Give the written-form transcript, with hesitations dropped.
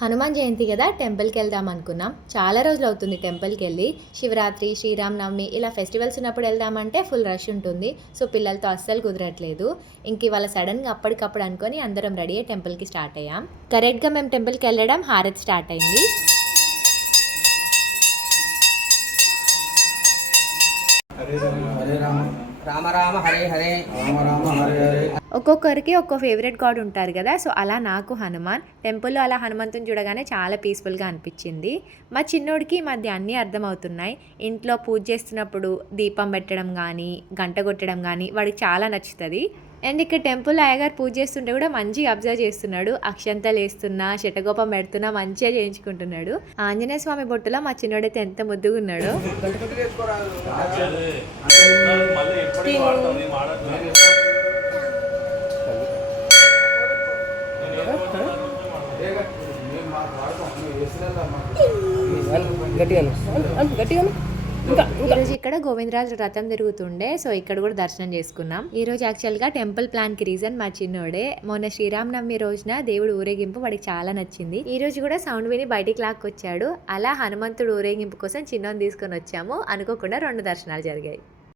హనుమాన్ జయంతి కదా టెంపుల్కి వెళ్దాం అనుకున్నాం. చాలా రోజులు అవుతుంది టెంపుల్కి వెళ్ళి. శివరాత్రి, శ్రీరామనవమి ఇలా ఫెస్టివల్స్ ఉన్నప్పుడు వెళ్దామంటే ఫుల్ రష్ ఉంటుంది. సో పిల్లలతో అస్సలు కుదరట్లేదు. ఇంక ఇవాళ సడన్గా అప్పటికప్పుడు అనుకొని అందరం రెడీ అయ్యి టెంపుల్కి స్టార్ట్ అయ్యాం. కరెక్ట్గా మేము టెంపుల్కి వెళ్ళడం హారతి స్టార్ట్ అయింది. రామ రామ హరే హరే రామ రామ హరే హరే. ఒక్కొక్కరికి ఒక్కో ఫేవరెట్ గాడ్ ఉంటారు కదా. సో అలా నాకు హనుమాన్. టెంపుల్లో అలా హనుమంతుని చూడగానే చాలా పీస్ఫుల్గా అనిపించింది. మా చిన్నోడికి ఈ మధ్య అన్నీ అర్థమవుతున్నాయి. ఇంట్లో పూజ చేస్తున్నప్పుడు దీపం పెట్టడం కానీ, గంట కొట్టడం కానీ వాడికి చాలా నచ్చుతుంది. అండ్ ఇక్కడ టెంపుల్ అయ్యగారు పూజ చేస్తుంటే కూడా మంచిగా అబ్జర్వ్ చేస్తున్నాడు. అక్షంతలు వేస్తున్నా, శటగోపం పెడుతున్నా మంచిగా చేయించుకుంటున్నాడు. ఆంజనేయ స్వామి బొట్టులో మా చిన్నోడైతే ఎంత ముద్దుగా ఉన్నాడు. ఈరోజు ఇక్కడ గోవిందరాజు రథం తిరుగుతుండే. సో ఇక్కడ కూడా దర్శనం చేసుకున్నాం. ఈ రోజు యాక్చువల్గా టెంపుల్ ప్లాన్ కి రీజన్ మా చిన్నోడే. మొన్న శ్రీరామనవమి రోజున దేవుడు ఊరేగింపు వాడికి చాలా నచ్చింది. ఈ రోజు కూడా సౌండ్ విని బయటికి లాక్కొచ్చాడు. అలా హనుమంతుడు ఊరేగింపు కోసం చిన్నోని తీసుకొని వచ్చాము. అనుకోకుండా 2 దర్శనాలు జరిగాయి.